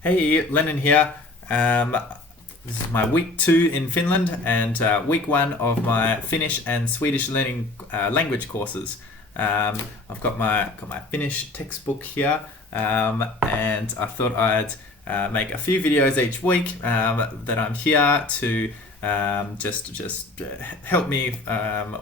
Hey, Lennon here. This is my week 2 in Finland and week 1 of my Finnish and Swedish learning language courses. I've got my Finnish textbook here, and I thought I'd make a few videos each week that I'm here to just help me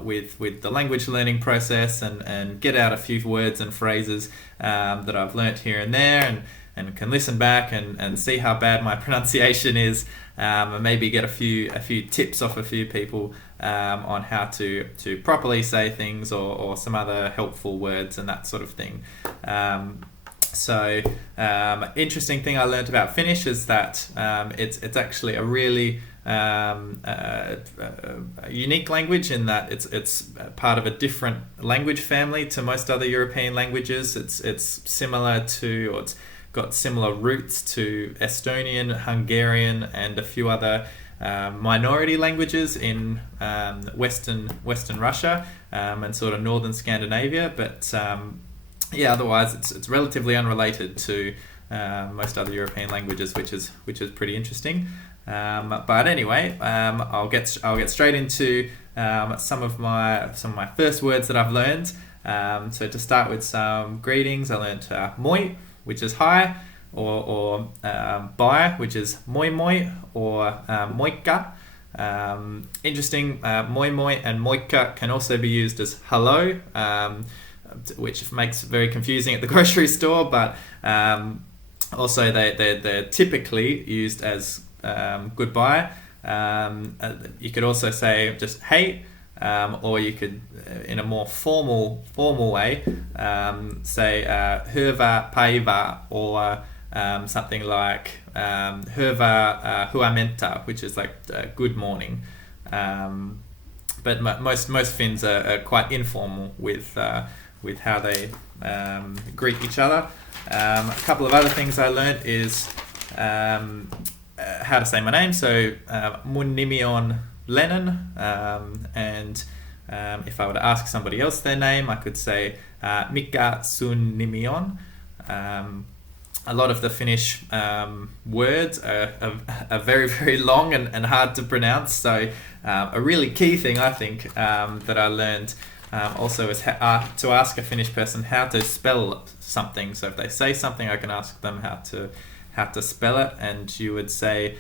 with the language learning process and get out a few words and phrases that I've learnt here and there, and can listen back and see how bad my pronunciation is, and maybe get a few tips off a few people on how to properly say things or some other helpful words and that sort of thing. Interesting thing I learned about Finnish is that it's actually a really a unique language in that it's part of a different language family to most other European languages. It's similar to, or it's got similar roots to Estonian, Hungarian, and a few other minority languages in Western Russia and sort of northern Scandinavia. But otherwise it's relatively unrelated to most other European languages, which is pretty interesting. But anyway, I'll get straight into some of my first words that I've learned. So to start with some greetings, I learned moi, which is hi, or bye, which is moi moi, or moikka. Interesting, moi moi and moikka can also be used as hello, which makes it very confusing at the grocery store, but also they're typically used as goodbye. You could also say just hey, or you could, in a more formal way, say hyvää päivää, or something like hyvää huomenta, which is like good morning. But most Finns are quite informal with how they greet each other. A couple of other things I learnt is how to say my name. So mun nimi on Lennon, and if I were to ask somebody else their name, I could say mikä sun nimi on. A lot of the Finnish words are very, very long and hard to pronounce, so a really key thing I think that I learned also is to ask a Finnish person how to spell something. So if they say something, I can ask them how to spell it, and you would say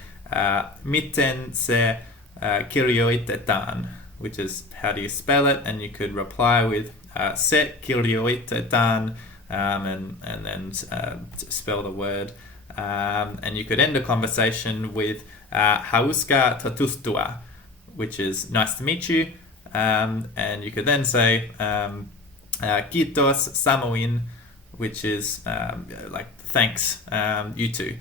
miten se kirjoitetaan, which is how do you spell it, and you could reply with se kirjoitetaan, and then spell the word, and you could end a conversation with hauska tutustua, which is nice to meet you, and you could then say kiitos samoin, which is like thanks, you too.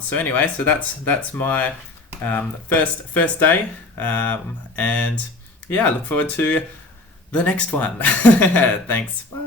So anyway, so that's my first day, and I look forward to the next one. Thanks. Bye.